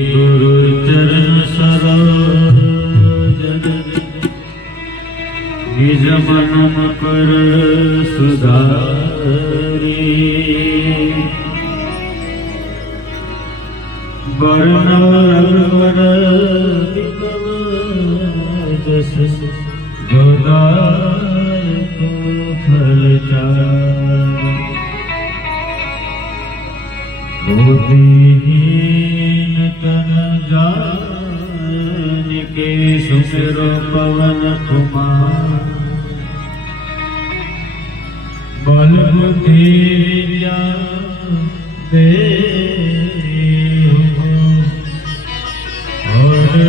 गुरु चरण सरोज निज मन मकर सुधारी वर्ण जस गोदार को फल बुद्धिहीन तन जान के सुमिरो पवन कुमार बल बुद्धि विद्या दे और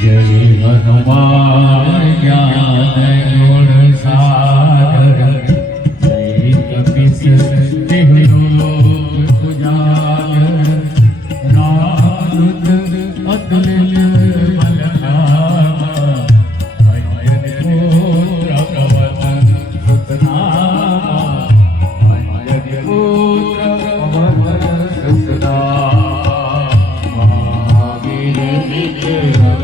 जय हनुमान ज्ञान गुण सागर जय कपीस तिहु लोक उजागर नारद अतुलित बलधामा अंजन पुत्र पवन सुत नामा अंजन पुत्र पवन सुत नामा महावीर विक्रम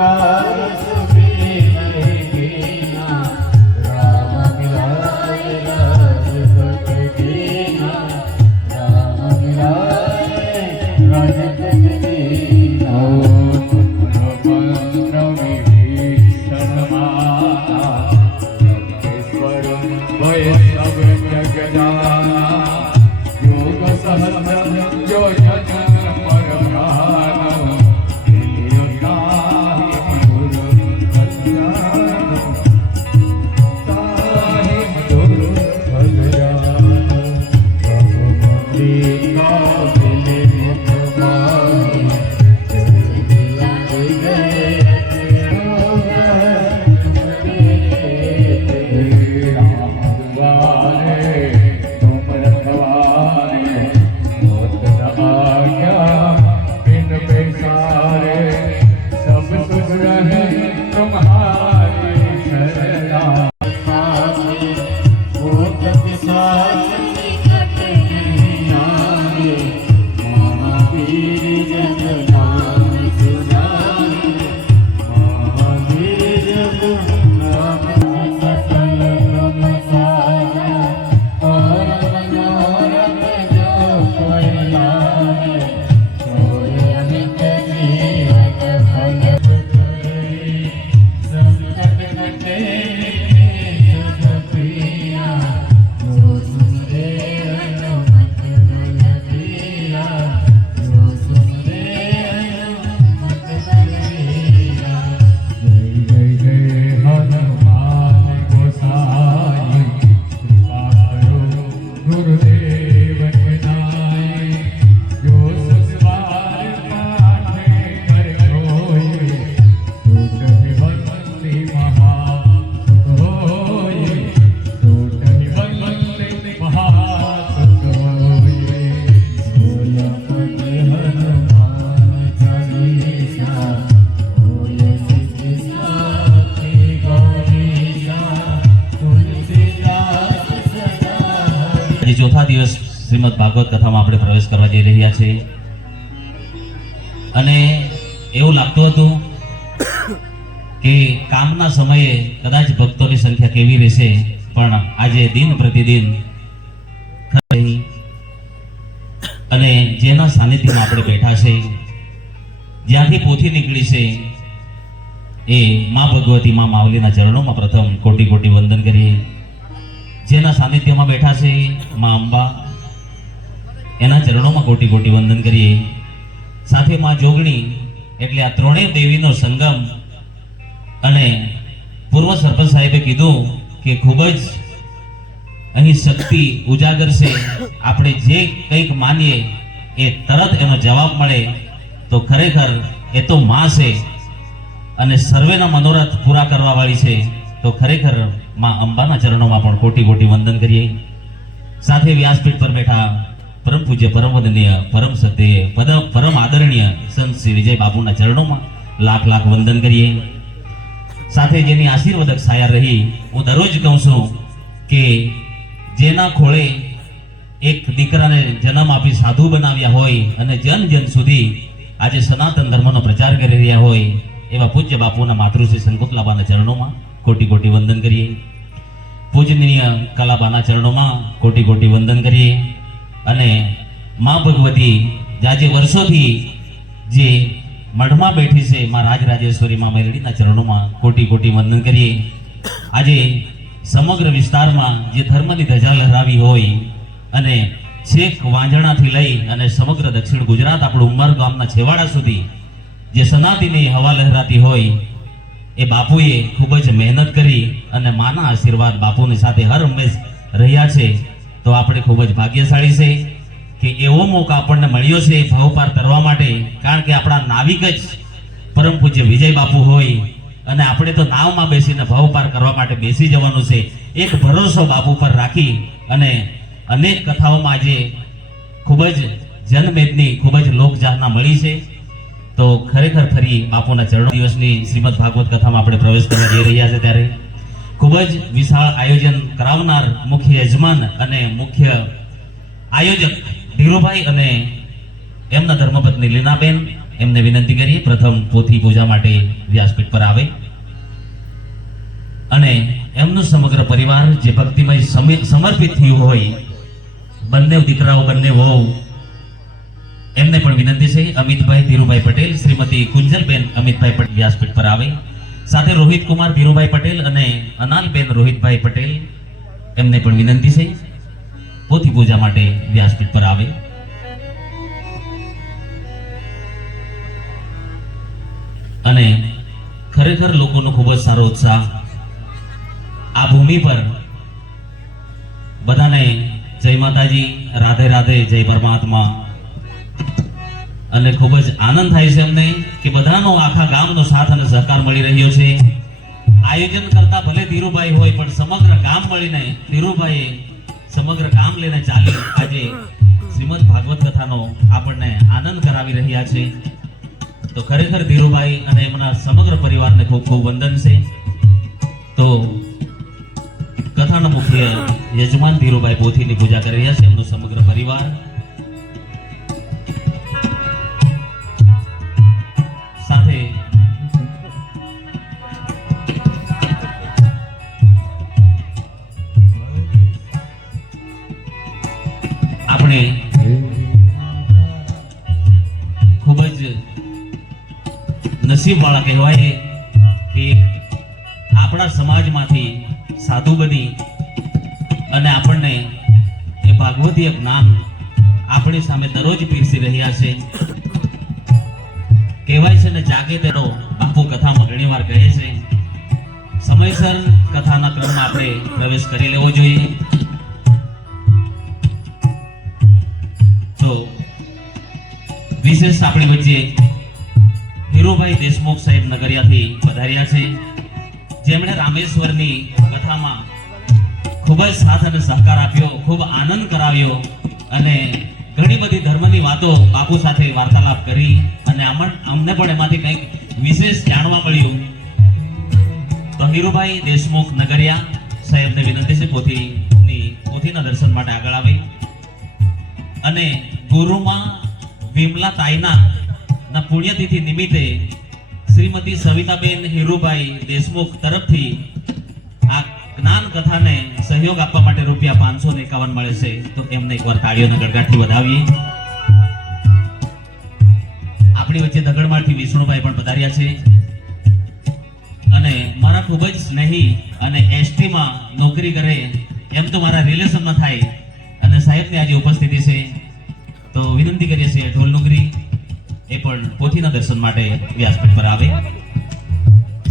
Hare દિવસ શ્રીમદ ભાગવત કથામાં આપણે પ્રવેશ કરવા જઈ રહ્યા છીએ અને એવું લાગતું હતું કે કામના સમયે કદાચ ભક્તોની સંખ્યા કેવી રહેશે, પણ આજે દિન પ્રતિદિન અને જેના સાનિધ્યમાં આપણે બેઠા છે, જ્યાંથી પોથી નીકળી છે એ મા ભગવતી મા માવલીના ચરણોમાં પ્રથમ કોટી કોટી વંદન કરીએ. જેના સાનિધ્યમાં બેઠા છે મા અંબા, એના ચરણોમાં કોટી કોટી વંદન કરીએ. સાથે મા જોગણી એટલે આ ત્રણેય દેવીનો સંગમ. અને પૂર્વ સરપંચ સાહેબે કીધું કે ખૂબ જ અહીં શક્તિ ઉજાગર છે. આપણે જે કંઈક માનીએ એ તરત એનો જવાબ મળે. તો ખરેખર એ તો માં છે અને સર્વેના મનોરથ પૂરા કરવા વાળી છે. તો ખરેખર માં અંબાના ચરણોમાં પણ કોટી કોટી વંદન કરીએ. સાથે વ્યાસપીઠ પર બેઠા પરમ પૂજ્ય પરમ વંદનીય પરમ સત્ય પરમ આદરણીય સંત શ્રી વિજય બાપુના ચરણોમાં લાખ લાખ વંદન કરીએ. સાથે જેની આશીર્વાદક છાયા રહી, હું દરરોજ કહું છું કે જેના ખોળે એક દીકરાને જન્મ આપી સાધુ બનાવ્યા હોય અને જન જન સુધી આજે સનાતન ધર્મનો પ્રચાર કરી રહ્યા હોય એવા પૂજ્ય બાપુના માતૃશ્રી શંકુતલાબાના ચરણોમાં કોટી કોટી વંદન કરીએ. પૂજનીય કલાબાના ચરણોમાં કોટી કોટી વંદન કરીએ. અને મા ભગવતી આજે વર્ષોથી જે મઢમાં બેઠી છે મા રાજરાજેશ્વરી મા મેલડીના ચરણોમાં કોટી કોટી વંદન કરીએ. આજે સમગ્ર વિસ્તારમાં જે ધર્મની ધજા લહેરાવી હોય અને છેક વાંજણાથી લઈ અને સમગ્ર દક્ષિણ ગુજરાત આપણું ઉમર ગામના છેવાડા સુધી જે સનાતનની હવા લહેરાતી હોય એ બાપુએ ખૂબ જ મહેનત કરી અને માના આશીર્વાદ બાપુની સાથે હર હંમેશ રહ્યા છે. તો આપણે ખૂબ જ ભાગ્યશાળી છે કે એવો મોકો આપણને મળ્યો છે ભાવપાર કરવા માટે. કારણ કે આપણા નાવિક જ પરમ પૂજ્ય વિજય બાપુ હોય અને આપણે તો નાવમાં બેસીને ભાવપાર કરવા માટે બેસી જવાનું છે. એક ભરોસો બાપુ પર રાખી અને અનેક કથાઓમાં આજે ખૂબ જ જનમેદની ખૂબ જ લોકજાહના મળી છે. તો ખરેખર ફરી બાપુના ચરણો દિવસની શ્રીમદ ભાગવત કથામાં આપણે પ્રવેશ કરવા જઈ રહ્યા છે ત્યારે ખૂબ જ વિશાળ આયોજન કરાવનાર મુખ્ય યજમાન અને મુખ્ય આયોજક ધીરુભાઈ અને એમના ધર્મપત્ની લીનાબેન, એમને વિનંતી કરીએ પ્રથમ પોથી પૂજા માટે વ્યાસપીઠ પર આવે અને એમનો સમગ્ર પરિવાર જે ભક્તિમય સમર્પિત થયું હોય, બંને દીકરાઓ બંને વહુ, એમને પણ વિનંતી છે અમિતભાઈ ધીરુભાઈ પટેલ, શ્રીમતી કુંજલબેન અમિતભાઈ પટેલ વ્યાસપીઠ પર આવે. સાથે રોહિત કુમાર ધીરુભાઈ પટેલ અને અનાલબેન રોહિતભાઈ પટેલ, એમને પણ વિનંતી છે પોથી પૂજા માટે વ્યાસપીઠ પર આવે. અને ખરેખર લોકોનો ખૂબ જ સારો ઉત્સાહ આ ભૂમિ પર. બધાને જય માતાજી, રાધે રાધે, જય પરમાત્મા. અને ખૂબ જ આનંદ થાય છે અમને કે બધાનો આખા ગામનો સાથ અને સહકાર મળી રહ્યો છે. આયોજન કરતા ભલે ધીરુભાઈ હોય પણ સમગ્ર ગામ મળીને ધીરુભાઈએ સમગ્ર ગામ લઈને ચાલી આજે શ્રીમદ ભાગવત કથાનો આપણને આનંદ કરાવી રહ્યા છે. તો ખરેખર ધીરુભાઈ અને એમના સમગ્ર પરિવારને ખૂબ ખૂબ વંદન છે. તો કથાના મુખ્ય યજમાન ધીરુભાઈ પોથીની પૂજા કરી રહ્યા છે, એમનો સમગ્ર પરિવાર. સાથે આપણે ખૂબ જ નસીબવાળા કહેવાય કે આપણા સમાજમાંથી સાધુ બની અને આપણને એ ભાગવતીય જ્ઞાન આપણી સામે દરરોજ પીરસી રહ્યા છે. કહેવાય છે ને જાગે તેડો, બાપુ કથામાં ઘણી વાર કહે છે સમયસર કથાના ક્રમમાં આપણે પ્રવેશ કરી લેવો જોઈએ. તો વિશેષ આપણી વચ્ચે ધીરુભાઈ દેશમુખ સાહેબ નગરિયાથી પધાર્યા છે, જેમણે રામેશ્વરની કથામાં ખૂબ જ સાથ અને સહકાર આપ્યો, ખૂબ આનંદ કરાવ્યો અને ઘણી બધી ધર્મની વાતો બાપુ સાથે વાર્તાલાપ કરી અને અમને પણ એમાંથી કંઈક વિશેષ જાણવા મળ્યું. તો ધીરુભાઈ દેશમુખ નગરિયા સાહેબને વિનંતી છે પોથીના દર્શન માટે આગળ આવે. અને ગુરુમાં વિમલા તાઈના ના પુણ્યતિથિ નિમિત્તે શ્રીમતી સવિતાબેન હીરુભાઈ દેશમુખ તરફથી આ જ્ઞાન કથાને સહયોગ આપવા માટે ₹551 મળે છે. તો એમને એકવાર તાળીઓના ગડગડાટથી વધાવીએ. આપણી વચ્ચે દગડમાળથી વિષ્ણુભાઈ પણ પધાર્યા છે અને મારા ખૂબ જ સ્નેહી અને એસટીમાં નોકરી કરે એમ તો મારા રિલેશનમાં થાય અને સાહેબની આજે ઉપસ્થિતિ છે તો વિનંતી કરીએ છીએ ઢોલ નગરી એ પણ પોથીના દર્શન માટે વ્યાસપીઠ પર આવે.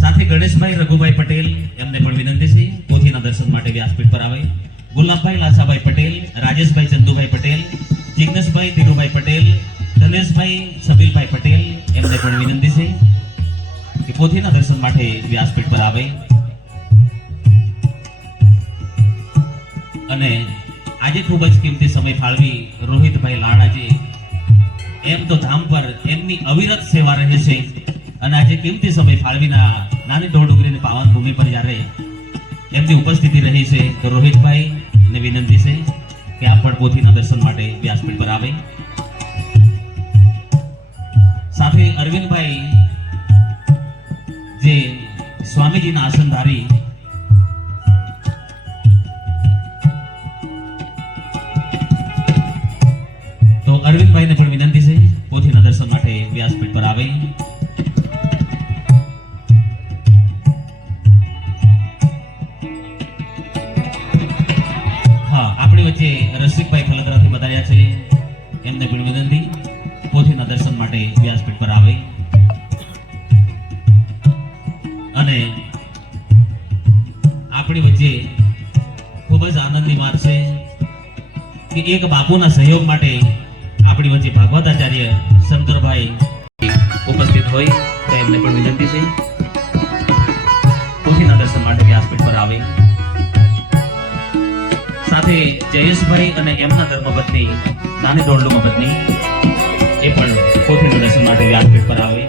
સાથે ગણેશભાઈ રઘુભાઈ પટેલ એમને પણ વિનંતી છે પોથીના દર્શન માટે વ્યાસપીઠ પર આવે. ગુલાબભાઈ લાસાભાઈ પટેલ, રાજેશભાઈ ચંદુભાઈ પટેલ, જિગ્નેશભાઈ ધીરુભાઈ પટેલ, ધનેશભાઈ સબીલભાઈ પટેલ એમને પણ વિનંતી છે કે પોથીના દર્શન માટે વ્યાસપીઠ પર આવે. અને આજે ખૂબ જ કિંમતી સમય ફાળવી રોહિતભાઈ લાડાજી એમ તો ધામ પર એમની અવિરત સેવા રહે છે અને આજે કિંમતી સમય ફાળવીના નાની ઢોળડુંગરીની પાવન ભૂમિ પર જ્યારે એમની ઉપસ્થિતિ રહી છે તો રોહિતભાઈ ને વિનંતી છે કે આપ પણ પોથીના દર્શન માટે વ્યાસપીઠ પર આવે. સાથે અરવિંદભાઈ જે સ્વામીજીના આસનધારી તો અરવિંદભાઈને પણ વિનંતી છે પોથીના દર્શન માટે વ્યાસપીઠ પર આવે. હા, આપણી વચ્ચે રસિકભાઈ ફલદરાથી પધાર્યા છે એમને પણ વિનંતી પોથીના દર્શન માટે વ્યાસપીઠ પર આવે. અને આપણી વચ્ચે ખૂબ જ આનંદની વાત છે કે એક બાપુના સહયોગ માટે આપણી વચ્ચે ભાગવતાચાર્ય શંકરભાઈ ઉપસ્થિત હોય તો એમને પણ વિનંતી છે પોથીના દર્શન માટે વ્યાસપીઠ પર આવે. સાથે જયેશભાઈ અને એમના ધર્મપત્ની નાની દોરડુમાં પત્ની એ પણ પોથીના દર્શન માટે વ્યાસપીઠ પર આવે.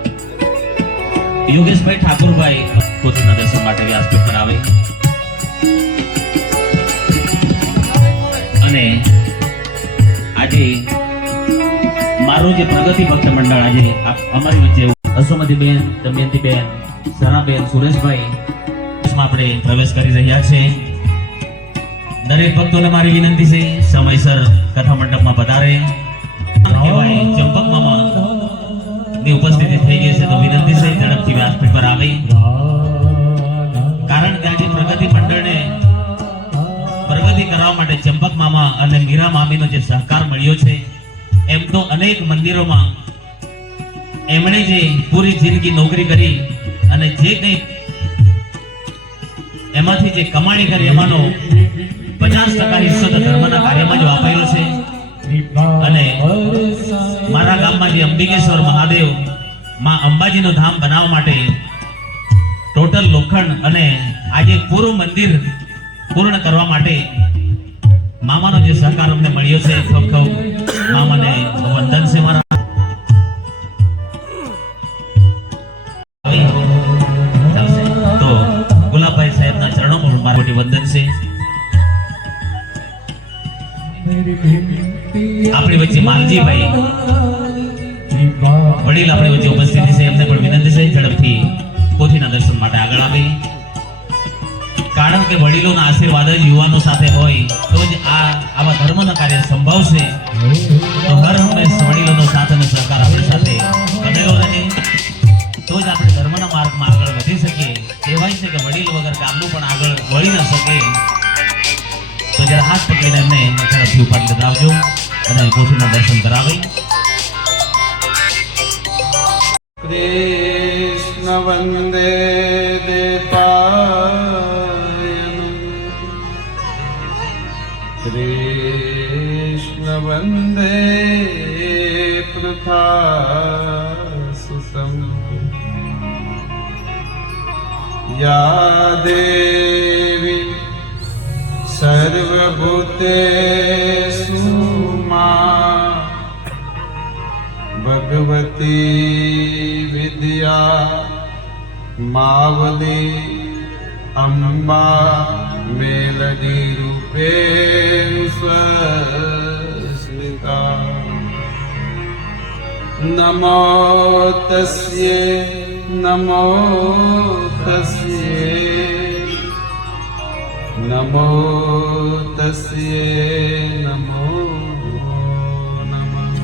યોગેશભાઈ ઠાકોરભાઈ પોથીના દર્શન માટે વ્યાસપીઠ પર આવે. અને આજે મારું જે પ્રગતિ ભક્ત મંડળ આજે અમારી વચ્ચે અસુમતીબેન, દમયંતીબેન, સરાબેન, સુરેશભાઈ આપણે પ્રવેશ કરી રહ્યા છે. દરેક ભક્તોને મારી વિનંતી છે સમયસર કથા મંડપમાં પધારે. કહેવાય ચંપક મામા ની ઉપસ્થિતિ થઈ ગઈ છે તો વિનંતી છે ઝડપથી વ્યાસપીઠ પર આવે. કારણ કે આજે પ્રગતિ મંડળને પ્રગતિ કરવા માટે ચંપક મામા અને મીરા મામીનો જે સહકાર મળ્યો છે એમ તો અનેક મંદિરોમાં એમણે જે પૂરી જિંદગી નોકરી કરી અને જે કંઈ એમાંથી જે કમાણી કરી એમાંનો 50% હિસ્સો તો ધર્મના કાર્યમાં જ વાપરેલો છે. અને મારા ગામમાં જે અંબિકેશ્વર મહાદેવ માં અંબાજીનું ધામ બનાવવા માટે ટોટલ લોખંડ અને આજે પૂરું મંદિર પૂર્ણ કરવા માટે મામાનો જે સહકાર અમને મળ્યો છે ખૂબ ખૂબ મામાને વંદન છે મારા. તો ગુલાબભાઈ સાહેબના ચરણોમાં મારી મોટી વંદન છે. આપણી વચ્ચે માલજીભાઈ વડીલ આપણી વચ્ચે ઉપસ્થિત છે એમને પણ વિનંતી છે ઝડપથી પોથીના દર્શન માટે આગળ આવે. કારણ કે વડીલોના આશીર્વાદ જ યુવાનો સાથે હોય તો જ આવા ધર્મના કાર્ય સંભવશે. તો હર હંમેશ વડીલોનો સાથ અને સહકાર આપણી સાથે બનેલો રહે તો જ આપણે ધર્મના માર્ગમાં આગળ વધી શકીએ. કહેવાય છે કે વડીલ વગર ગામનું પણ આગળ વળી ન શકે. તો જરા હાથ પકડીને એમને ઝડપથી ઉપાડી લગાવજો અને પોથીના દર્શન કરાવે. કૃષ્ણ વંદે દેપાયનમ કૃષ્ણ વંદે પૃથાસુતમ યા દેવી સર્વભૂતેષુ મા ભગવતી વિદ્યા માવલી અંબા મેલડી રૂપે સ્વસ્મિતા પિતા નમો તસ્યે નમો તસ્યે નમો તસ્યે નમો નમઃ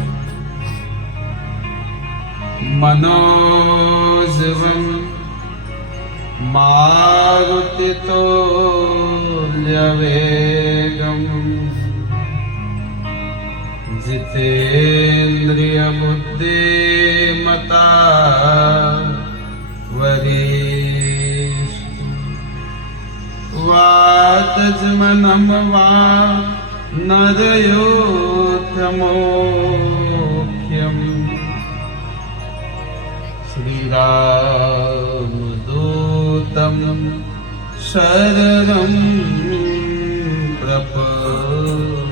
મનોજવં મારુતિતુલ્યવેગં जितेन्द्रियबुद्धिमता वरिष्ठ वातजमनं वा नरयोथमोख्यम् श्रीरामदूतं शरणं प्रपद्ये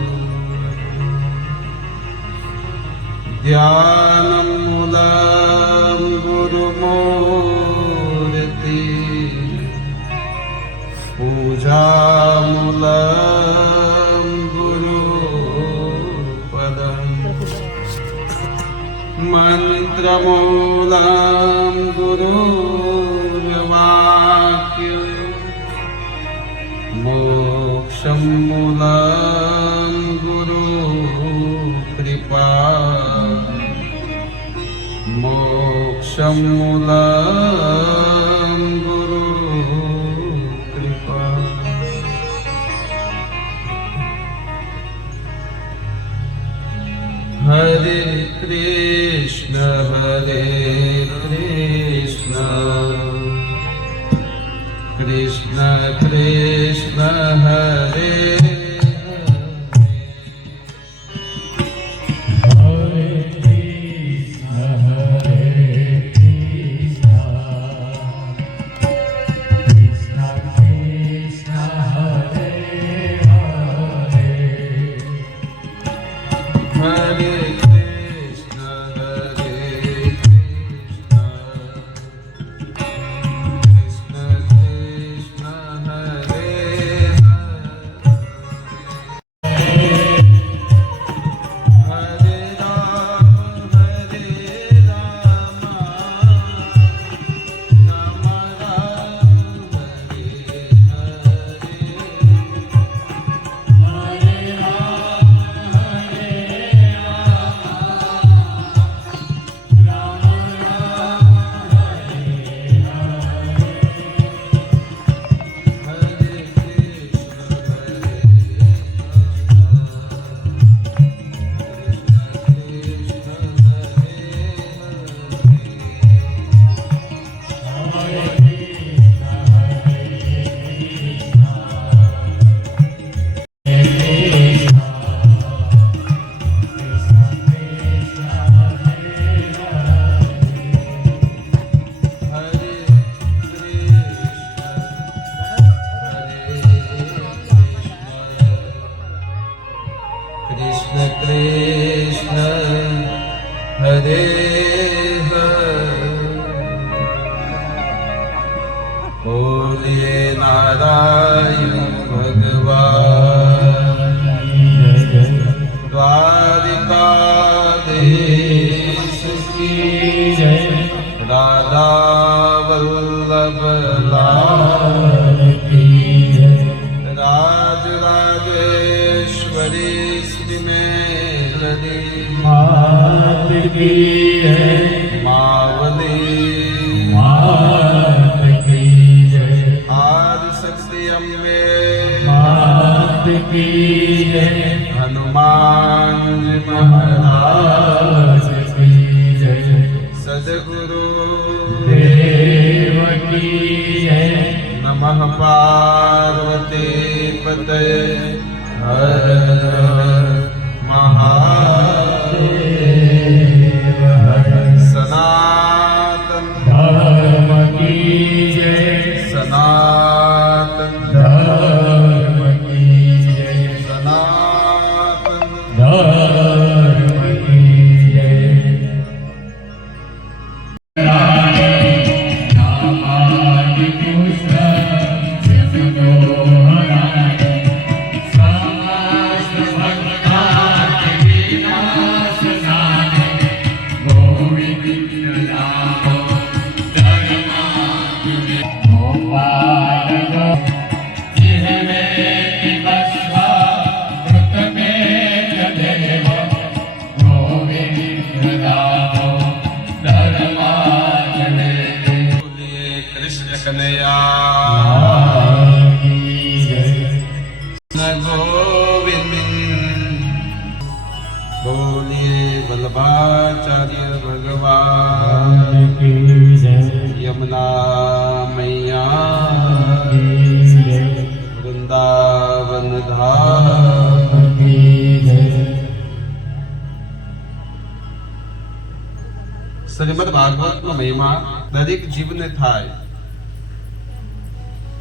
ध्यानमूलं गुरुमूर्ति पूजामूलं गुरुपदम् मन्त्रमूलं गुरुर्वाक्यम् मोक्षं मूलं गुरुकृपा मोक्षं मूलं गुरुकृपा हरे कृष्ण कृष्ण कृष्ण हरे हरे बोलिए नारायण भगवान द्वारिकाधीश की जय राधा वल्लभ लाल की जय राजराजेश्वरी श्री मेलडी मात की जय मावली मात की जय आदि शक्ति अम्बे मात की जय हनुमान जी महाराज की जय सद्गुरु देव की जय नमः पार्वती पतये हर हर महादेव सनातन धर्म की जय सनातन धर्म की जय सनातन धर्म की जय नामादि पुष्प जगदोहराय समस्त भक्तार्थ विनाशाय કનૈયા કી જય ગોવિંદ બોલીએ વલ્લભાચાર્ય ભગવાન કી જય યમુના મૈયા કી જય વૃંદાવન ધામ કી જય શ્રીમદ ભાગવતનો મહિમા દરેક જીવને થાય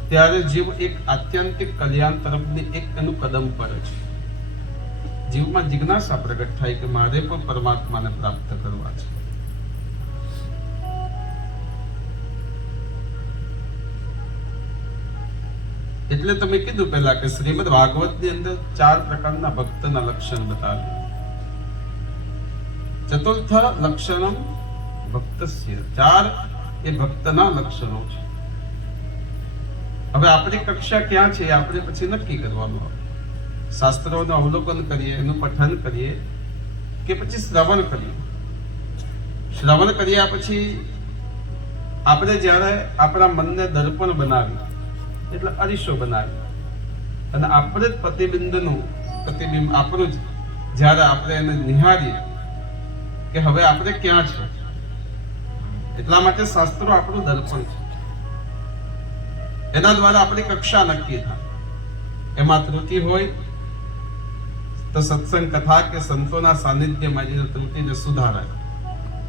ત્યારે જીવ એક આત્યંતિક કલ્યાણ તરફની એક એનું કદમ પર છે. જીવમાં જિજ્ઞાસા પ્રગટ થાય કે મારે પણ પરમાત્માને પ્રાપ્ત કરવા છે. એટલે તમે કીધું પહેલા કે શ્રીમદ ભાગવતની અંદર 4 પ્રકારના ભક્તના લક્ષણ બતાવ્યા. ચતુર્થ લક્ષણમ ભક્તસ્ય, 4 એ ભક્તના લક્ષણો છે. હવે આપણી કક્ષા ક્યાં છે આપણે પછી નક્કી કરવાનું આવે. શાસ્ત્રોનું અવલોકન કરીએ, એનું પઠન કરીએ કે પછી શ્રવણ કરીએ. શ્રવણ કર્યા પછી આપણે જ્યારે આપણા મનને દર્પણ બનાવી એટલે અરીસો બનાવી અને આપણે જ પ્રતિબિંબ આપણું જ જ્યારે આપણે એને નિહાળીએ કે હવે આપણે ક્યાં છે, એટલા માટે શાસ્ત્રો આપણું દર્પણ છે. એના દ્વારા આપણી કક્ષા નક્કી થાય. એમાં ત્રુટિ હોય તો સત્સંગ કથા કે સંતોના સાનિધ્યમાં જઈને ત્રુટિને સુધારાય,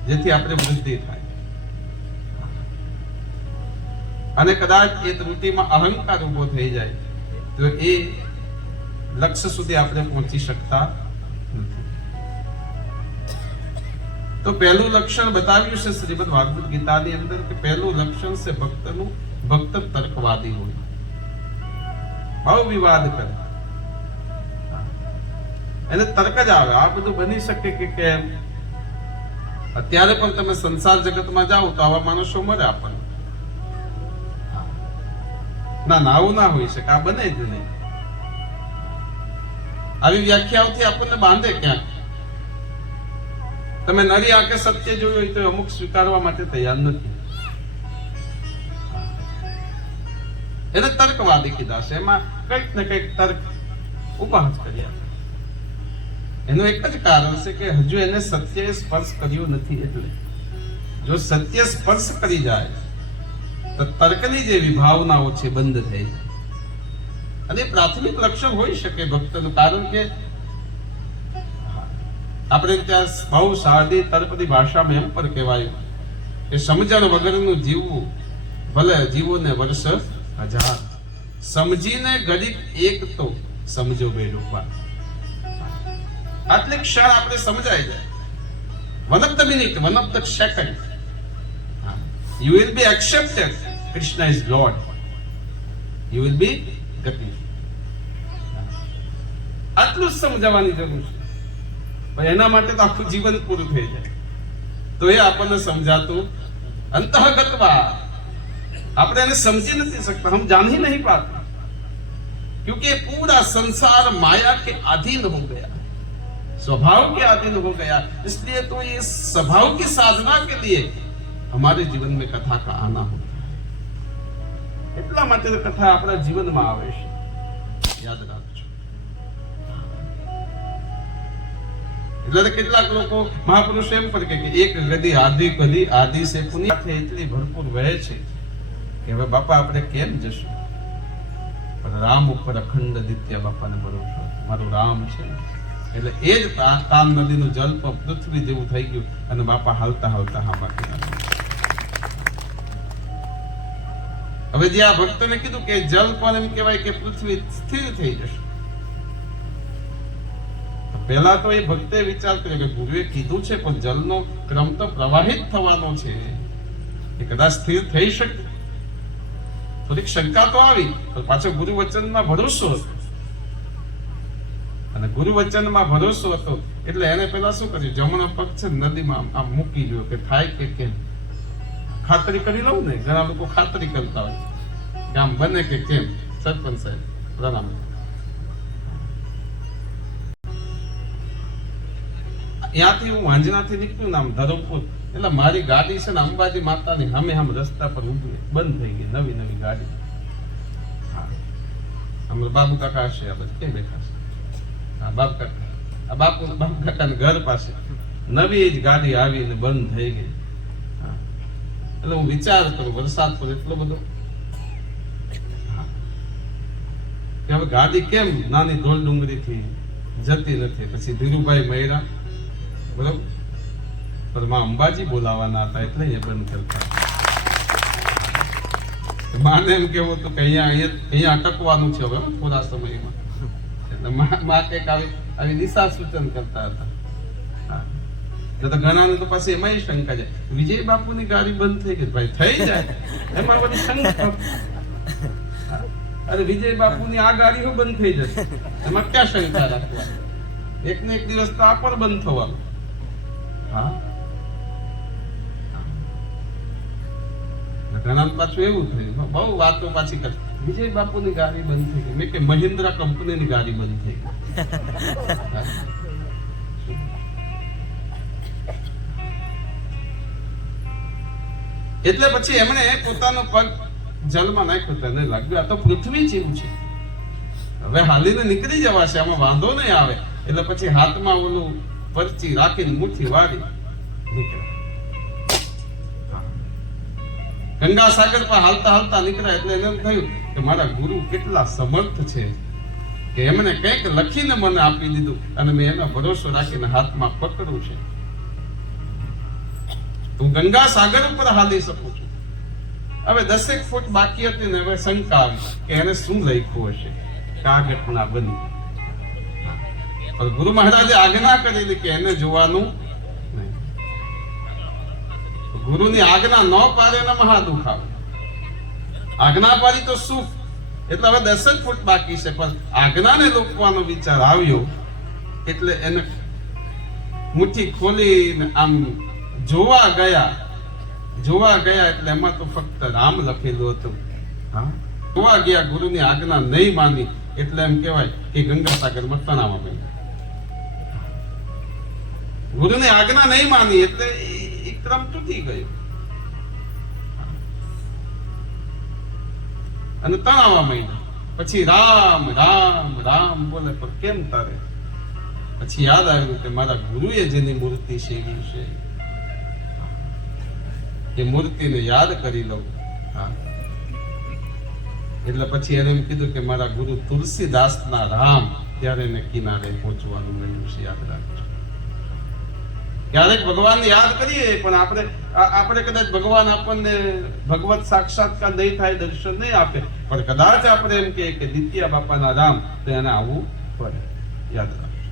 જેથી આપણે વૃદ્ધિ થાય. અને કદાચ એ ત્રુટિમાં અહંકાર ઉભો થઈ જાય તો એ લક્ષ્ય સુધી આપણે પહોંચી શકતા નથી. તો પહેલું લક્ષણ બતાવ્યું છે શ્રીમદ ભાગવત ગીતાની અંદર કે પહેલું લક્ષણ છે ભક્તનું. ભક્ત તર્કવાદી હોય, ભાવ વિવાદ કરે, એને તર્ક જ આવે. આ બધું બની શકે કે કેમ? અત્યારે પણ તમે સંસાર જગતમાં જાઓ તો આવા માણસો મળે આપણને. ના આવું ના હોઈ શકે, આ બને જ નહીં. આવી વ્યાખ્યાઓથી આપણને બાંધે ક્યાંક. તમે નરી આંખે સત્ય જોયું હોય તો અમુક સ્વીકારવા માટે તૈયાર નથી. એને તર્કવાદી કીધા છે. એમાં કંઈક ને કંઈક તર્ક ઉભા જ કર્યા. એનું એક જ કારણ છે કે હજુ એને સત્યએ સ્પર્શ કર્યો નથી. એટલે જો સત્ય સ્પર્શ કરી જાય તો તર્કની જે વિભાવનાઓ છે બંધ થઈ જાય. અને એ પ્રાથમિક લક્ષણ હોઈ શકે ભક્તનું. કારણ કે આપણે ત્યાં બહુ સાદી તર્કની ભાષામાં એમ પર કહેવાયું કે સમજણ વગરનું જીવવું ભલે જીવો ને વર્ષ 1000, સમજીને ગરીબ એક તો સમજો બે રૂપા. આટલી ક્ષણ આપણે સમજાઈ જાય. 1 of the minute, 1 of the second, you will be accepted. Krishna is Lord. You will be gati. આટલું જ સમજાવવાની જરૂર છે. પણ એના માટે તો આખું જીવન પૂરું થઈ જાય તો એ આપણને સમજાતું અંતઃગતવા. આપણે એને સમજી નથી सकते, हम जान ही नहीं पाते, क्योंकि पूरा संसार माया के अधीन हो गया, स्वभाव के अधीन हो गया. इसलिए तो ये स्वभाव की साधना के लिए हमारे जीवन में कथा का आना होता है. એટલા માટે તો કથા આપણા જીવનમાં આવે છે. યાદ રાખજો. એટલે કેટલાક લોકો મહાપુરુષ એમ પર કે એક ગદી આદિ સે પુનિત એટલી ભરપૂર વહે છે કે હવે બાપા આપણે કેમ જશું? પણ રામ ઉપર અખંડ દિત્ય બાપાને ભરોસો. મારું રામ છે એટલે એ જ તાન નદીનું જલ પણ પૃથ્વી જેવું થઈ ગયું અને બાપા હાલતા હાલતા હાંભા કર્યા. હવે જે આ ભક્તને કીધું કે જલ પણ એમ કહેવાય કે પૃથ્વી સ્થિર થઈ જશે. પહેલા તો એ ભક્તે વિચાર કર્યો કે ગુરુએ કીધું છે પણ જલનો ક્રમ તો પ્રવાહિત થવાનો છે, એ કદાચ સ્થિર થઈ શકે. થોડીક શંકા તો આવી, પણ પાછો ગુરુ વચનમાં ભરોસો હતો. અને ગુરુ વચનમાં ભરોસો હતો એટલે એને પેલા શું કર્યું? જમણો પગ છે નદીમાં આમ મૂકી દીધો કે થાય કે કેમ. ખાતરી કરી લઉં ને, ઘણા લોકો ખાતરી કરતા હોય કે આમ બને કે કેમ. સરપંચ સાહેબ પ્રણામ. ત્યાંથી હું વાંજનાથી નીકળ્યું ને આમ ધરમપુર એટલે મારી ગાડી છે ને અંબાજી માતાની સામે રસ્તા પર ઊભી બંધ થઈ ગઈ, નવી નવી ગાડી. હા, અમારા બાબુ કાકા હશે, આ બધા ક્યાં બેઠા છે? હા, બાપ કાકા, આ બાપુ કાકાના ઘર પાસે નવી જ ગાડી આવીને બંધ થઈ ગઈ. હા, એટલે હું વિચાર કરું વરસાદ પર એટલો બધો કે હવે ગાડી કેમ નાની ધોળ ડુંગરી થી જતી નથી. પછી ધીરુભાઈ મહેરા બરોબર, પણ માં અંબાજી બોલાવાના હતા એટલે એ બંધ કરતા. માને એમ કેવું હતું કે અહીંયા અટકવાનું છે હવે થોડા સમયમાં, એટલે માં કંઈક આવી દિશા સૂચન કરતા હતા. તો ઘણા તો પછી એમાં શંકા છે, વિજય બાપુની ગાડી બંધ થઈ ગઈ. ભાઈ થઈ જાય એમાં બધી શંકા. અરે વિજય બાપુની આ ગાડીઓ બંધ થઈ જશે, એમાં ક્યાં શંકા રાખવા? એક ને એક દિવસ તો આ પણ બંધ થવાનું. હા, ઘણા પાછું એવું થયું, બહુ વાતો પાછી કરી, વિજય બાપુની ગાડી બંધ થઈ ગઈ. મેં કે મહિન્દ્રા કંપનીની ગાડી બંધ થઈ ગઈ. એટલે પછી એમણે પોતાનો પગ જલમાં નાખ્યો. તેને લાગ્યું આ તો પૃથ્વી જેવું છે, હવે હાલીને નીકળી જવાશે, આમાં વાંધો નહીં આવે. એટલે પછી હાથમાં ઓલું પરચી રાખીને મુઠ્ઠી વાળી નીકળ્યા. ગંગા સાગર પર હાલતા હાલતા નીકળ્યા. એટલે એને થયું કે મારા ગુરુ કેટલા સમર્થ છે કે એમને કંઈક લખીને મને આપી દીધું અને મેં એનો ભરોસો રાખીને હાથમાં પકડું છે. હું ગંગા સાગર ઉપર હાલી શકું છું. હવે 10 ફૂટ બાકી હતી ને હવે શંકા આવી કે એને શું લખ્યું હશે, કા ઘટના બની. પણ ગુરુ મહારાજે આજ્ઞા કરેલી કે એને જોવાનું નહીં. ગુરુની આજ્ઞા ન પાડે ને મહા દુઃખ આવે. આજ્ઞા પાડી તો સુખ. એટલે હવે 10 ફૂટ બાકી છે, પણ આજ્ઞાને લોકવાનો વિચાર આવ્યો એટલે એને મુઠ્ઠી ખોલીને આમ જોવા ગયા એટલે એમાં તો ફક્ત રામ લખેલું હતું. હા, જોવા ગયા, ગુરુની આજ્ઞા નહીં માની એટલે એમ કહેવાય કે ગંગા સાગરમાં તણાવવા માંડ્યા. ગુરુની આજ્ઞા નહીં માની એટલે એ ક્રમ તૂટી ગયો અને તણાવવા માંડ્યા. પછી રામ રામ રામ બોલે, પણ કેમ તારે? પછી યાદ આવ્યું કે મારા ગુરુએ જેની મૂર્તિ સેવી છે એ મૂર્તિને યાદ કરી લઉં. હા, એટલે પછી એને એમ કીધું કે મારા ગુરુ તુલસીદાસના રામ, ત્યારે એને કિનારે પહોંચવાનું રહ્યું છે. યાદ રાખજો. ક્યારેક ભગવાનને યાદ કરીએ પણ આપણે કદાચ ભગવાન આપણને ભગવત સાક્ષાત્કાર નહીં થાય, દર્શન નહીં આપે, પણ કદાચ આપણે એમ કહીએ કે દિત્યા બાપાના રામ, તો એને આવવું પડે. યાદ રાખજો,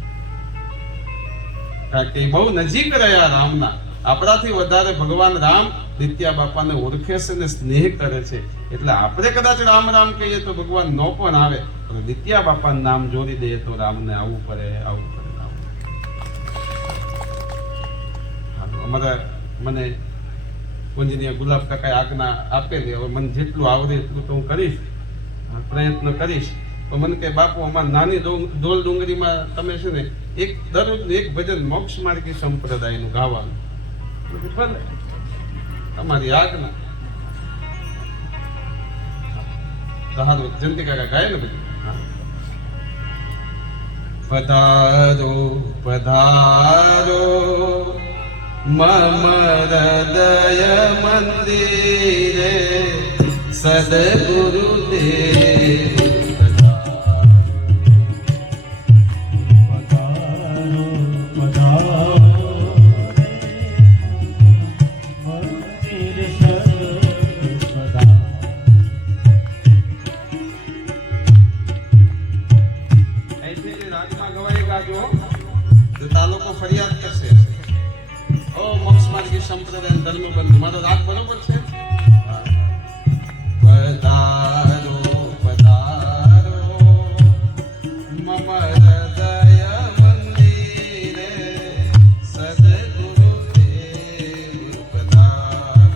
કારણ કે બહુ નજીક રહ્યા રામના. આપણાથી વધારે ભગવાન રામ દિત્યા બાપાને ઓળખે છે ને સ્નેહ કરે છે. એટલે આપણે કદાચ રામ રામ કહીએ તો ભગવાન નો પણ આવે, પણ દિત્યા બાપાનું નામ જોડી દઈએ તો રામને આવવું પડે. મને પૂજનીય ગુલાબ કાકાએ આજ્ઞા આપેલી. હવે મને જેટલું આવડે એટલું તો હું કરીશ, પ્રયત્ન કરીશ. તો મને કે બાપુ અમારી નાની ધોલ ડુંગરીમાં તમે છે ને દરરોજ એક ભજન મોક્ષ માર્ગી સંપ્રદાયનું ગાવાનું. ભલે તમારી આજ્ઞા. સારું, જયંતિ કાકા ગાય ને બધું. પધારો પધારો મમ હૃદય મંદિરે સદગુરુદેવ. ફરિયાદ કરશે ઓ મોક્ષ માર્ગી સંપ્રદાય ધર્મ બંધ. મારો રાગ બરોબર છે. પધારો પધારો મમ હૃદય મંદિરે સદગુરુદેવ પધારો.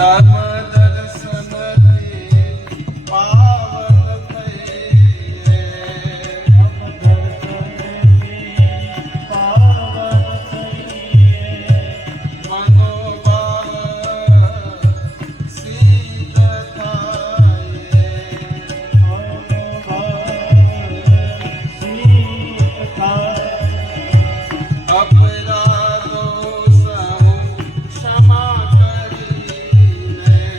તબ દર્શનથી પાવન થઈએ. મનોભાવ સિદ્ધ થાય. અપરાધો સહુ ક્ષમા કરીને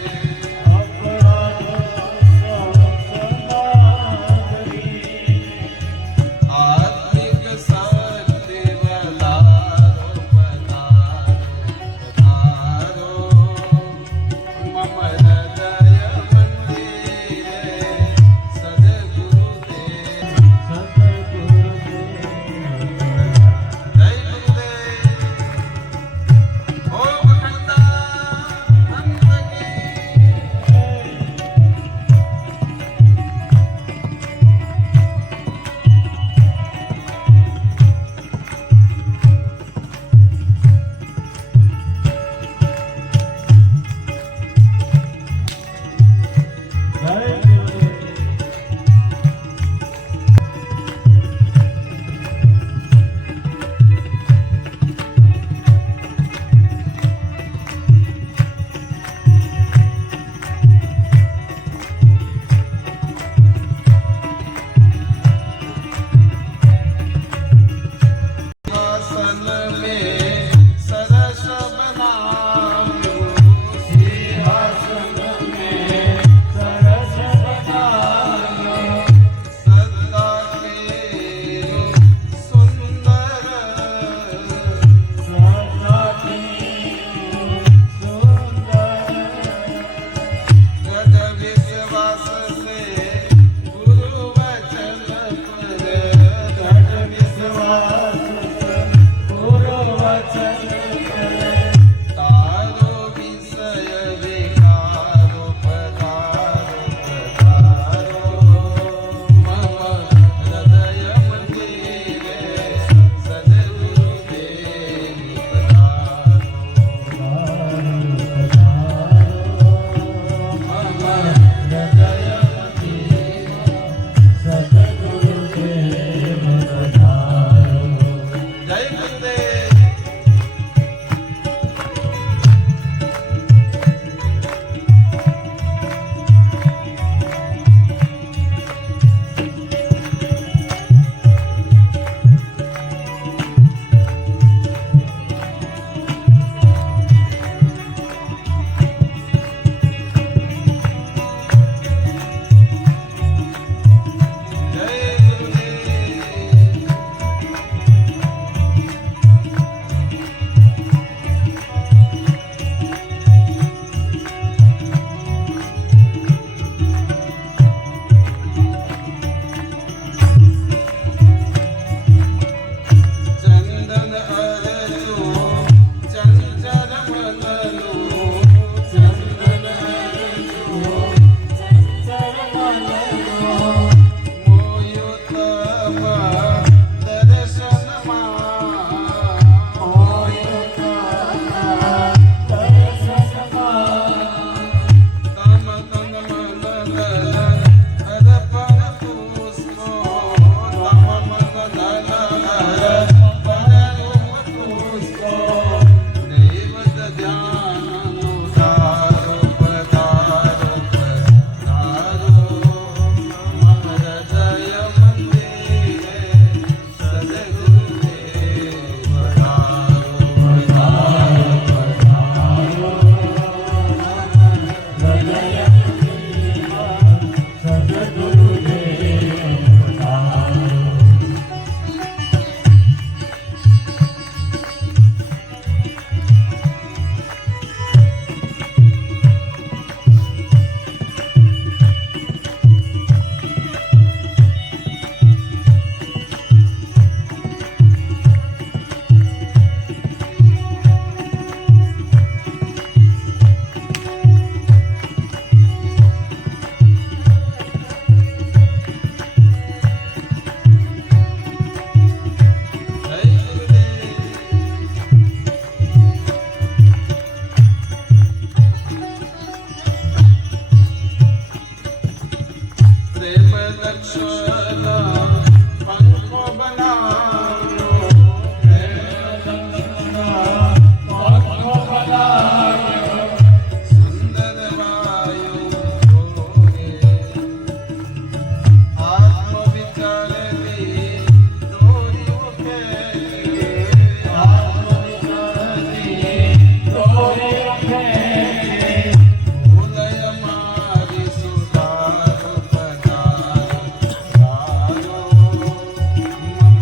લક્ષણ પંખો બનાવ્યો સુંદર વાયુ જોગે આત્મ વિચારની દોરી ઉઠે ઉદય મારી સુધાર પધારો મમ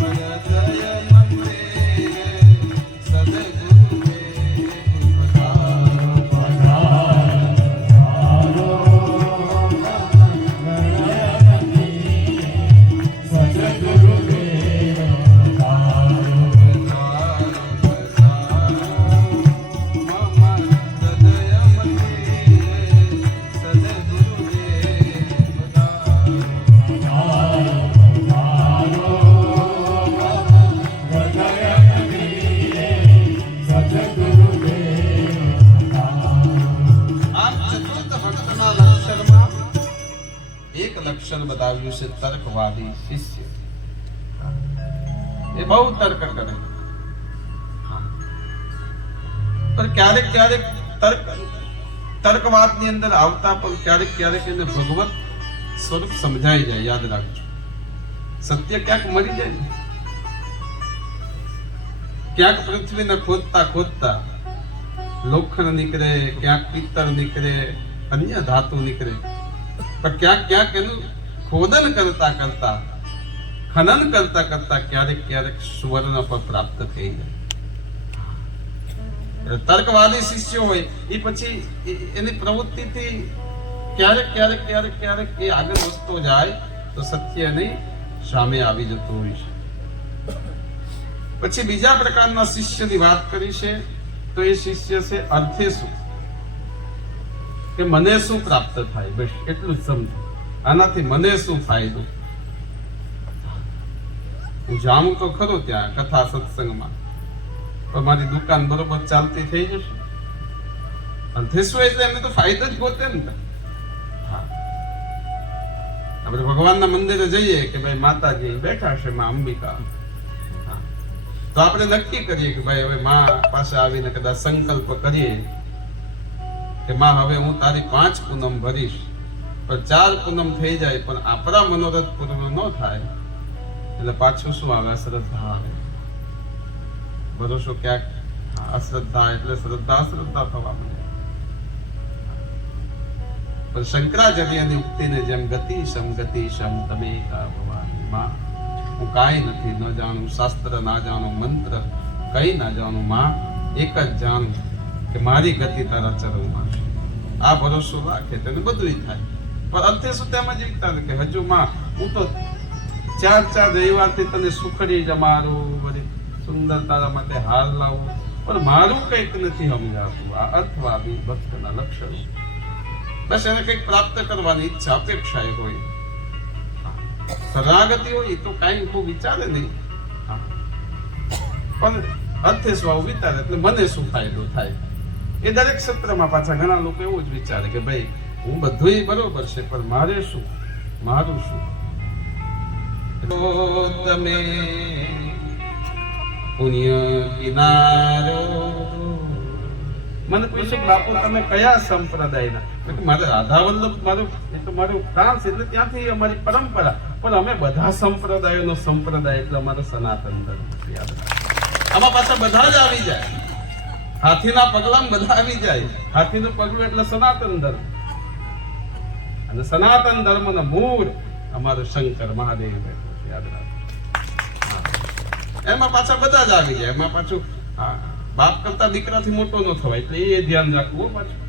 હૃદય મંદિરે સદગુરુદેવ પધારો એક લક્ષણ બતાવ્યું છે તર્કવાદી શિષ્ય એ બહુ તર્ક કરે પણ ક્યારેક ક્યારેક તર્કવાદ ની અંદર આવતા પણ ક્યારેક ક્યારેક એને ભગવત સ્વરૂપ સમજાઈ જાય. યાદ રાખજો, સત્ય ક્યાંક મરી જાય ને, ક્યાંક પૃથ્વીને ખોદતા ખોદતા લોખંડ નીકળે, ક્યાંક પિત્તળ નીકળે, અન્ય ધાતુ નીકળે, પણ ક્યાંક ક્યાંક એનું ખોદન કરતા કરતા ખનન કરતા કરતા ક્યારેક ક્યારેક સુવર્ણ પર પ્રાપ્ત થઈ જાય. તર્કવાદી શિષ્ય હોય એ પછી એની પ્રવૃત્તિથી ક્યારેક ક્યારેક ક્યારેક ક્યારેક એ આગળ વધતો જાય તો સત્યની સામે આવી જતો હોય છે. પછી બીજા પ્રકારના શિષ્યની વાત કરી છે તો એ શિષ્ય છે અર્થે શું, કે મને શું પ્રાપ્ત થાય, બસ એટલું જ સમજો. આનાથી મને શું ફાયદો, હું જાઉં તો ખરો ત્યાં કથા સત્સંગમાં, પણ મારી દુકાન બરોબર ચાલતી થઈ જશે. અર્થે શું એટલે એમને તો ફાયદો જ ગોતે ને. આપણે ભગવાનના મંદિરે જઈએ કે ભાઈ માતાજી બેઠા છે, માં અંબિકા, તો આપણે નક્કી કરીએ કે ભાઈ હવે માં પાસે આવીને કદાચ સંકલ્પ કરીએ કે માં હવે હું તારી 5 પૂનમ ભરીશ, પણ 4 પૂનમ થઈ જાય પણ આપણા મનોરથ પૂર્ણ ન થાય એટલે પાછું શું આવે, અશ્રદ્ધા આવે. ભરોસો ક્યાંક અશ્રદ્ધા એટલે શ્રદ્ધા અશ્રદ્ધા થવા માંડે. પણ શંકરાચાર્યની ઉક્તિને જેમ ગતિ સમ તમે ભવાની માં, હું કાંઈ નથી ન જાણું, શાસ્ત્ર ના જાણું, મંત્ર કઈ ના જાણું, માં એક જ જાણું કે મારી ગતિ તારા ચરણમાં છે. આ ભરોસો રાખે તેને બધું થાય. પણ અંતે શું તેમ જ વિચાર કે હજુ માં હું તો 4 રવિવારથી તને સુખડી જમાડું, બધી સુંદર તારા માટે હાર લાવું, પણ મારું કંઈક નથી સમજાતું. આ અર્થવાદી ભક્તના લક્ષણો. બસ એને કંઈક પ્રાપ્ત કરવાની ઈચ્છા અપેક્ષા હોય, શરણાગતિ હોય તો કાંઈ ખૂબ વિચારે નહીં, પણ અર્થે સ્વભાવ વિચારે એટલે મને શું ફાયદો થાય. એ દરેક ક્ષેત્રમાં પાછા ઘણા લોકો એવું જ વિચારે કે ભાઈ હું બધું બરોબર છે પણ મારે શું, મારું શું. તમે પુણ્ય કિનારો, મને પૂછે કે બાપુ તમે કયા સંપ્રદાયના, મારે રાધા વલ્લભ મારું એ તો મારું કામ છે એટલે ત્યાંથી અમારી પરંપરા, પણ અમે બધા સંપ્રદાયોનો સંપ્રદાય એટલે અમારો સનાતન ધર્મ. આમાં પાછા બધા જ આવી જાય, હાથીના પગલામાં બધા આવી જાય. હાથીનું પગલું એટલે સનાતન ધર્મ, અને સનાતન ધર્મનો મૂળ અમારો શંકર મહાદેવ યાદ રાખો. એમાં પાછા બધા જ આવી જાય. એમાં પાછું બાપ કરતા દીકરાથી મોટો ન થવાય એટલે એ ધ્યાન રાખવું પાછું.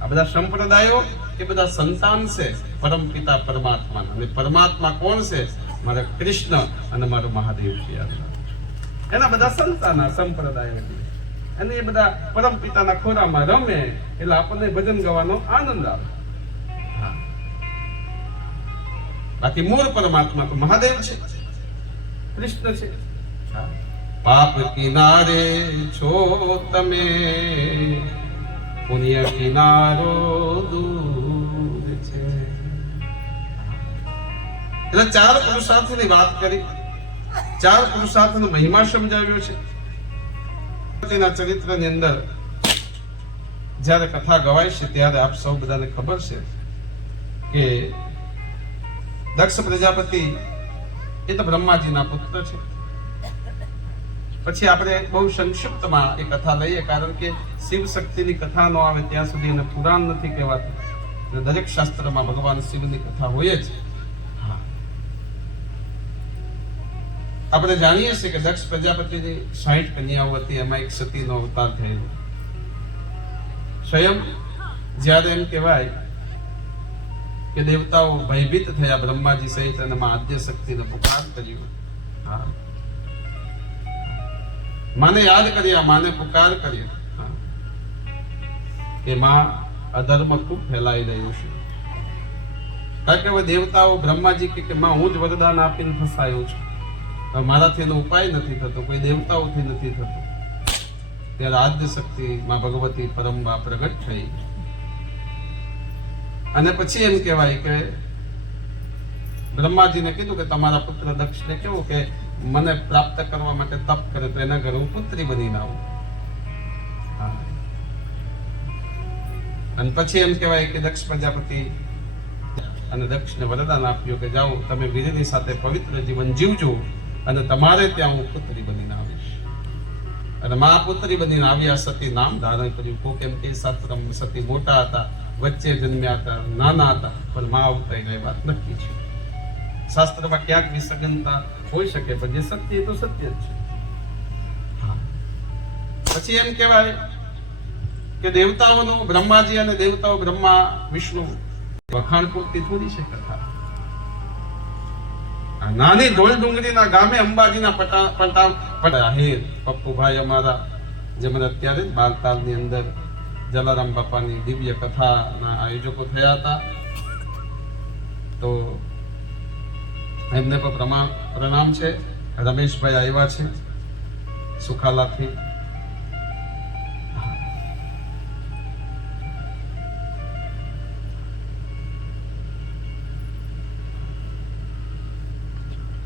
આ બધા સંપ્રદાયો એ બધા સંતાન છે પરમ પિતા પરમાત્મા, અને પરમાત્મા કોણ છે, મારા કૃષ્ણ અને મારો મહાદેવ છે. યાદ રાખો. એના બધા સંતાન સંપ્રદાય, અને એ બધા પરમ પિતાના ખોરામાં રમે એટલે આપણને ભજન ગાવાનો આનંદ આવે. બાકી મૂળ પરમાત્મા તો મહાદેવ છે, કૃષ્ણ છે. પાપ કિનારે છો તમે, પુણ્ય કિનારો દૂર છે. એટલે ચાર પુરુષાર્થની વાત કરી, ચાર પુરુષાર્થનો મહિમા સમજાવ્યો છે. તેના ચરિત્રની અંદર જ્યારે કથા ગવાય છે ત્યારે આપ સૌ બધાને ખબર છે કે દક્ષ પ્રજાપતિ એ તો બ્રહ્માજીના પુત્ર છે. પછી આપણે બહુ સંક્ષિપ્તમાં એ કથા લઈએ, કારણ કે શિવ શક્તિની કથા ન આવે ત્યાં સુધી એને પુરાણ નથી કહેવાતું. દરેક શાસ્ત્રમાં ભગવાન શિવની કથા હોય જ. આપણે જાણીએ છીએ કે દક્ષ પ્રજાપતિની 60 કન્યાઓ હતી, એમાં એક સતીનો અવતાર થયેલો. સ્વયં જ્યારે એમ કહેવાય કે દેવતાઓ ભયભીત થયા બ્રહ્માજી સહિત અને માં આદ્ય શક્તિને પુકાર કર્યો. હા, માને યાદ કર્યા, માને પુકાર કર્યો કે માં અધર્મ ખૂબ ફેલાઈ રહ્યું છે. કારણ કે હવે દેવતાઓ બ્રહ્માજી કે માં હું જ વરદાન આપીને ફસાયો છું, મારાથી એનો ઉપાય નથી થતો, કોઈ દેવતાઓથી નથી થતો. ત્યારે આદ્ય શક્તિ માં ભગવતી પરમમાં પ્રગટ થઈ અને પછી એમ કહેવાય કે બ્રહ્માજીને કીધું કે તમારા પુત્ર દક્ષને કેવું કે મને પ્રાપ્ત કરવા માટે તપ કરે તો એના ઘરે હું પુત્રી બનીને આવું. અને પછી એમ કહેવાય કે દક્ષ પ્રજાપતિ અને દક્ષને વરદાન આપ્યું કે જાઓ તમે વીરની સાથે પવિત્ર જીવન જીવજો અને તમારે ત્યાં હું પુત્રી બનીને આવીશ. અને મા પુત્રી બનીને આવ્યા, સતી નામ ધારણ કર્યું. કોક એમ કે શાસ્ત્રમ સતી મોટા હતા, વચ્ચે જન્મ્યા હતા, નાના હતા, પણ મા અવતારી એ વાત નક્કી છે. શાસ્ત્રમાં ક્યાંક વિસર્જનતા હોઈ શકે, પણ જે સત્ય એ તો સત્ય જ છે. પછી એમ કહેવાય કે દેવતાઓનું બ્રહ્માજી અને દેવતાઓ બ્રહ્મા વિષ્ણુ વખાણ પૂરતી થોડી છે કથા. નાની ઢોલ ડુંગરીના ગામે અંબાજીના પટા હેર પપ્પુભાઈ અમારા, જે મને અત્યારે જ બાલતાલની અંદર જલારામ બાપાની દિવ્ય કથાના આયોજકો થયા હતા, તો એમને પણ પ્રણામ છે. રમેશભાઈ આવ્યા છે સુખાલાથી.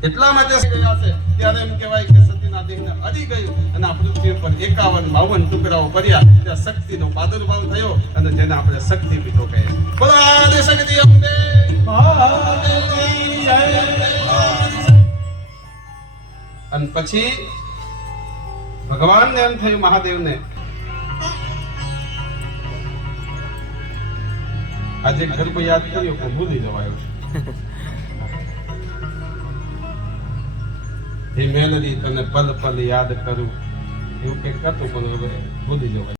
એટલા માટે ગયા છે ત્યારે એમ કહેવાય કે સતીના દેહને અડી ગયું અને આ પૃથ્વી પર 51-52 ટુકડાઓ પડ્યા. ત્યાં શક્તિનો પ્રાદુર્ભાવ થયો અને જેને આપણે શક્તિ પીઠો કહીએ. બોલો આદિ શક્તિ અંબે મહાદેવની જય. અને પછી ભગવાનને એમ થયું મહાદેવને, આજે ગર્ભ યાદ કર્યો પણ ભૂલી જવાયો છે. હે મેલડી તને પલ પલ યાદ કરું, એવું કંઈક કરતું પણ હવે ભૂલી જવાય.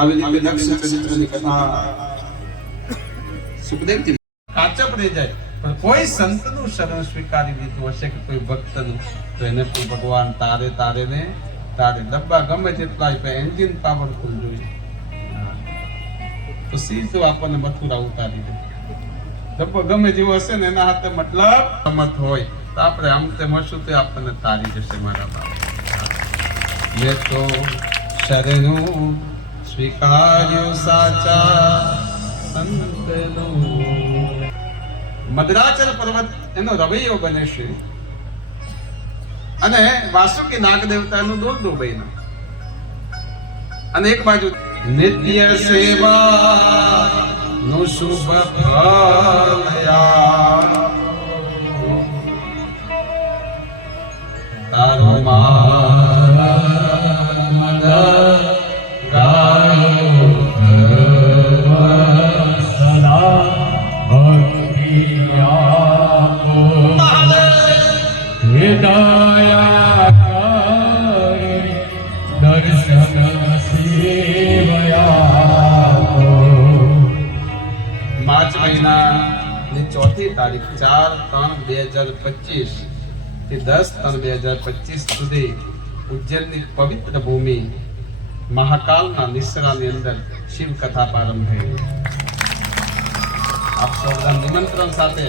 આવી રીતે દક્ષ ચરિત્રની કથા સુખદેવજી કાચપ રહી જાય, પણ કોઈ સંતનું શરણ સ્વીકારી લીધું હશે કે કોઈ ભક્તનું, તો એને પણ ભગવાન તારે ને તારે ડબ્બા ગમે તેટલા પણ એન્જિન પાવરફુલ જોઈએ તો સીધું આપણને મથુરા ઉતારી દે. ડબ્બો ગમે જેવો હશે ને એના હાથે મતલબ રમત હોય તો આપણે આમ તેમ હશું તો આપણને તારી જશે મારા બાપ. મેં તો શરણું સ્વીકાર્યો સાચા સંતનો. મદ્રાચલ પર્વત એનો રવૈયો બને છે અને વાસુકી નાગ દેવતાનું દોરડું બન્યું અને એક બાજુ નિત્ય સેવા નું શુભ ફળયા તારો માનદ ગાયો સદા ભક્તિ આપો હૃદયા કરી દર્શન સેવયા. માર્ચ મહિનાની 4મી તારીખ 4/3/2025 થી 10/3/2025 સુધી ઉજ્જૈનની પવિત્ર ભૂમિ મહાકાલના નિસરાની અંદર શિવ કથા પ્રારંભ થઈ. આપ સૌ નિમંત્રણ સાથે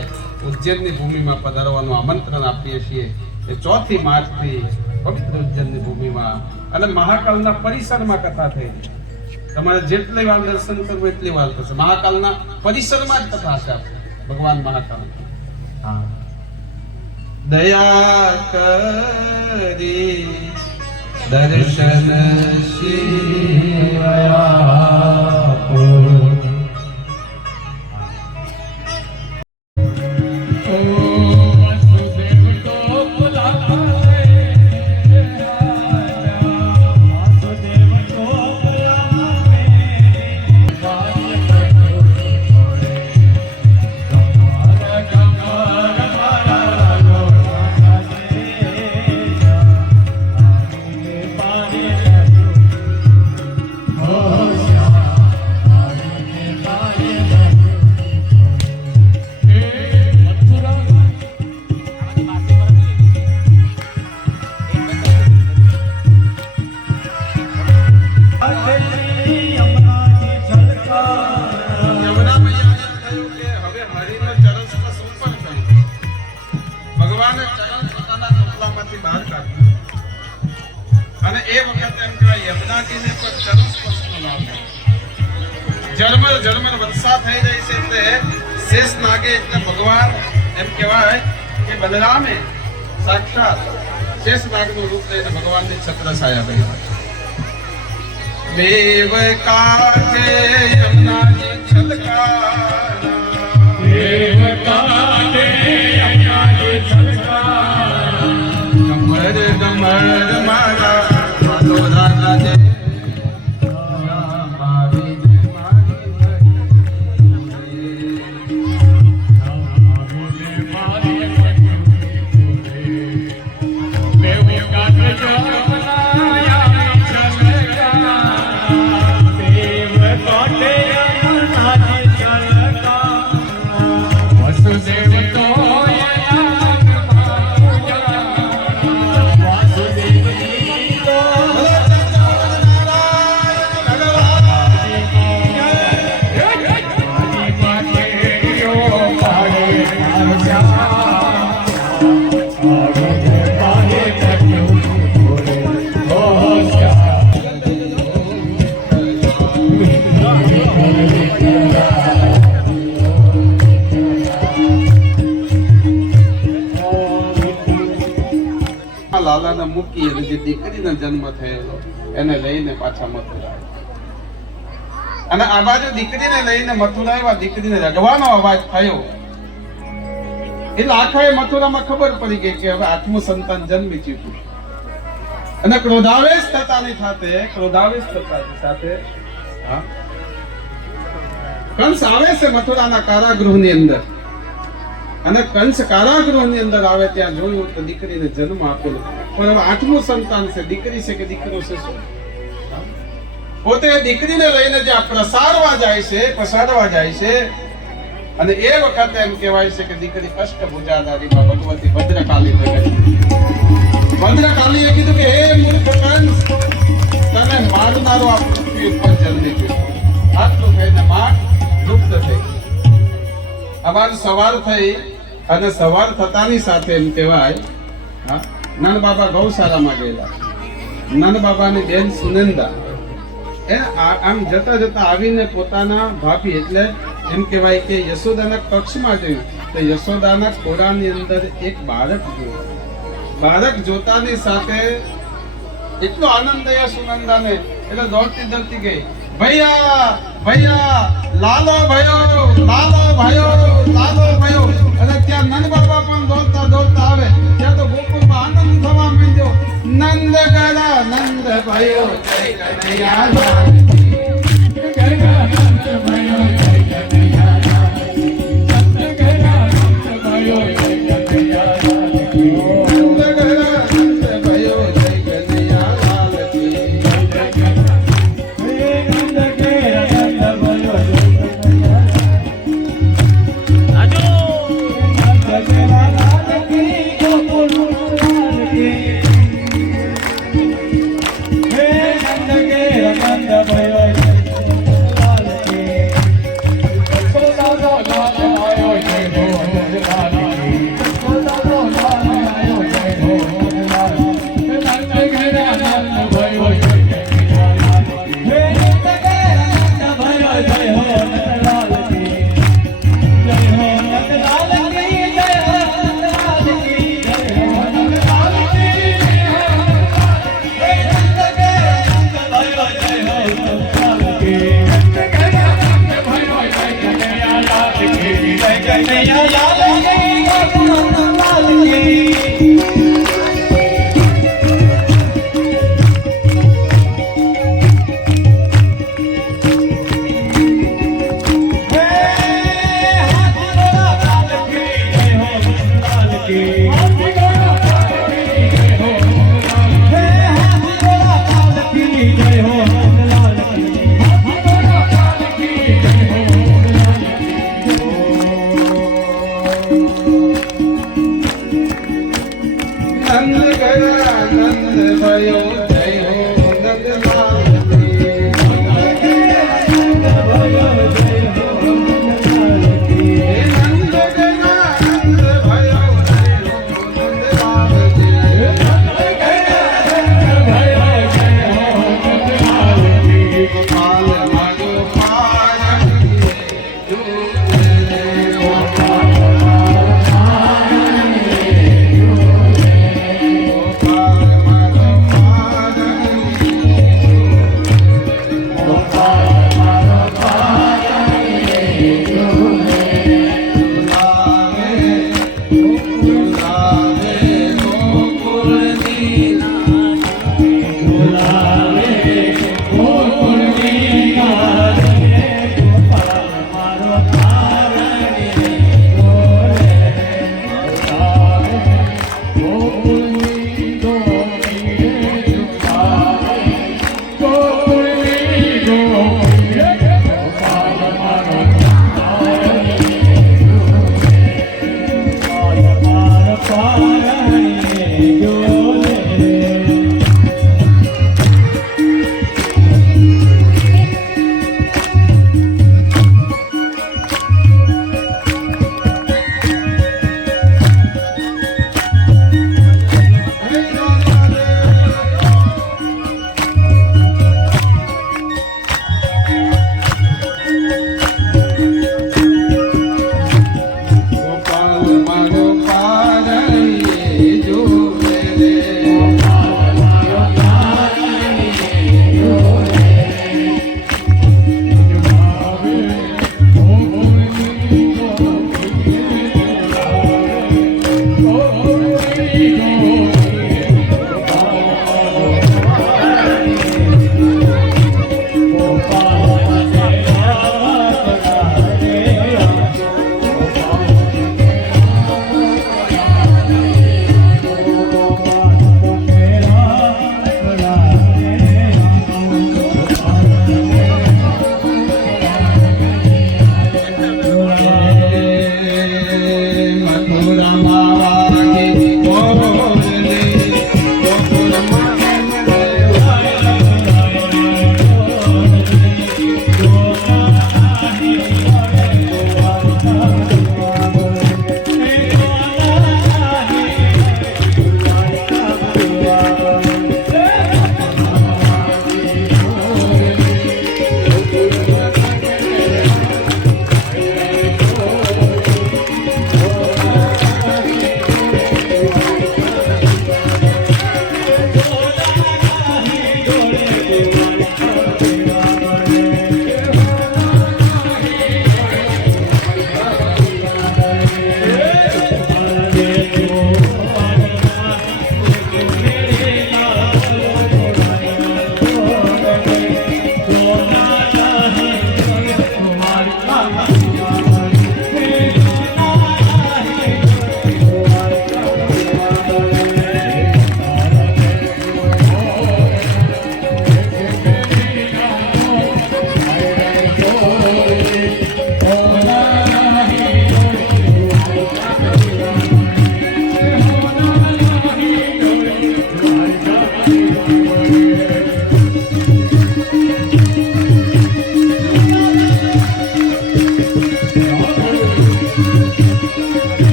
ઉજ્જૈનની ભૂમિમાં પધારવાનું આમંત્રણ આપીએ છીએ કે 4મી માર્ચથી પવિત્ર ઉજ્જૈનની ભૂમિમાં અને મહાકાલના પરિસરમાં કથા થઈ. તમારે જેટલી વાર દર્શન કરવું એટલી વાર થશે. મહાકાલના પરિસરમાં જ કથા છે ભગવાન મહાકાલ. હા, દયા કરી દર્શન શિવયા. અને એ વખતે એમ કહેવાય યમુનાજીને પણ ચરણ સ્પર્શનો લાભ મળ્યો. જળમર વર્ષા થઈ રહી છે એટલે શેષ નાગે એટલે ભગવાન એમ કહેવાય કે બલરામે સાક્ષાત શેષ નાગનું રૂપ લઈને ભગવાનની છત્ર છાયા બની. દેવ કાઠે યમુનાજી છલકારા, દેવ કાઠે યમુનાજી છલકારા, ગમર ગમર મારા માધોરા રાજે લાલાને મૂકી અને જે દીકરીનો જન્મ થયેલો એને લઈને પાછા મથુરા આવ્યા. અને આ બાજુ દીકરીને લઈને મથુરા આવ્યા. દીકરીને રગવાનો અવાજ થયો એટલે આખાએ મથુરામાં ખબર પડી ગઈ કે હવે 8મું સંતાન જન્મી ચૂક્યું. અને ક્રોધાવેશ થતાની સાથે કંસ આવે છે મથુરાના કારાગૃહની અંદર. અને કંસ કારાગૃહની અંદર આવે ત્યાં જોયું તો દીકરીને જન્મ આપેલો. પણ હવે 8મું સંતાન છે, દીકરી છે કે દીકરો છે શું? પોતે દીકરીને લઈને જ્યાં પ્રસારવા જાય છે અને એ વખતે એમ કહેવાય છે કે દીકરી અષ્ટભુજાધારીમાં ભગવતી ભદ્રકાલી પ્રગટ. ભદ્રકાલીએ કીધું કે હે મૂર્ખ કંસ, તને મારનારો આ પૃથ્વી ઉપર જલ્દી જોઈતો. આટલું કહીને માં લુપ્ત થઈ. અવાર સવાર થઈ અને સવાર થતાની સાથે એમ કહેવાય નંદ બાબા ગૌશાળામાં ગયેલા. નંદ બાબાની બેન સુનંદા આમ જતા જતા આવીને પોતાના ભાભી એટલે એમ કહેવાય કે યશોદાના કક્ષમાં જોયું તો યશોદાના ખોળાની અંદર એક બાળક જોયું. બાળક જોતાની સાથે એટલો આનંદ થયો સુનંદાને, એટલે દોડતી ગઈ, ભૈયા ભૈયા, લાલો ભયો, લાલો ભયો, લાલો ભયો. અને ત્યાં નંદ બાબા પણ દોડતા આવે. ત્યાં તો ગોકુળમાં આનંદ થવા માંડ્યો. નંદ ગરા નંદ ભયો, જય કનૈયા લાલ કી. જય નંદ भयो જય કનૈયા લાલ કી. નંદ ગરા નંદ भयो જય કનૈયા લાલ કી. નંદ ગરા નંદ ભયો, જય કનૈયા લાલ કી. હે નંદ ઘેર નંદ भयो જય કનૈયા આજો નંદ ઘેરા લાલ કી, ગોકુળ લાલ કી. હે નંદ ઘેર નંદ भयो જય કનૈયા લાલ કી. યશોદાનો લાલ આયો જય ભોજલાલ કી. યશોદાનો લાલ આયો જય ભોજલાલ. નંદ ઘેરા નંદ भयो જય કનૈયા લાલ કી. હે નંદ ઘેરા નંદ भयो જય હો નંદલાલ કી. જય હો નંદલાલ કી, જય હો નંદલાલ કી, જય હો નંદલાલ કી, જય હો નંદલાલ. હે નંદ ઘેરા નંદ भयो જય હો નંદલાલ કી. નંદ ઘેરા નંદ भयो જય કનૈયા લાલ કી. જય કનૈયા લાલ કી, ગોકુળ નંદલાલ કી. હે હાથીવાલા લાલ કી, જય હો નંદલાલ કી. હાથીવાલા લાલ કી, જય હો નંદલાલ. હે હાથીવાલા લાલ કી, જય હો નંદલાલ કી. હાથીવાલા લાલ કી, જય હો નંદલાલ નંદ ગયા નંદ ભયો, જય હો નંદલાલ કી. નંદ भयो જય હો નંદલાલ કી. હે નંદ ગયા નંદ ભયો, જય હો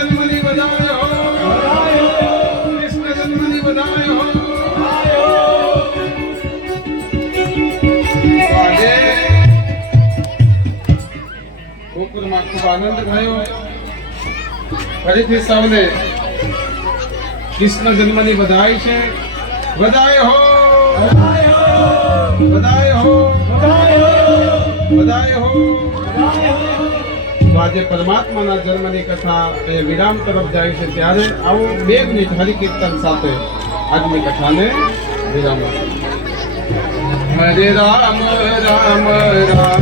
જન્મની બધાય હો, કૃષ્ણ જન્મની બધાય હો. આજે ગોકુળમાં ખૂબ આનંદ થયો. ફરીથી સૌને કૃષ્ણ જન્મની બધાઈ છે. બધાય હો, બધાય હો, બધાય હો. તો આજે પરમાત્માના જન્મની કથા એ વિરામ તરફ જાય છે, ત્યારે આવો 2 મિનિટ હરિકીર્તન સાથે આજની કથાને વિરામ આપીએ. હરે રામ રામ રામ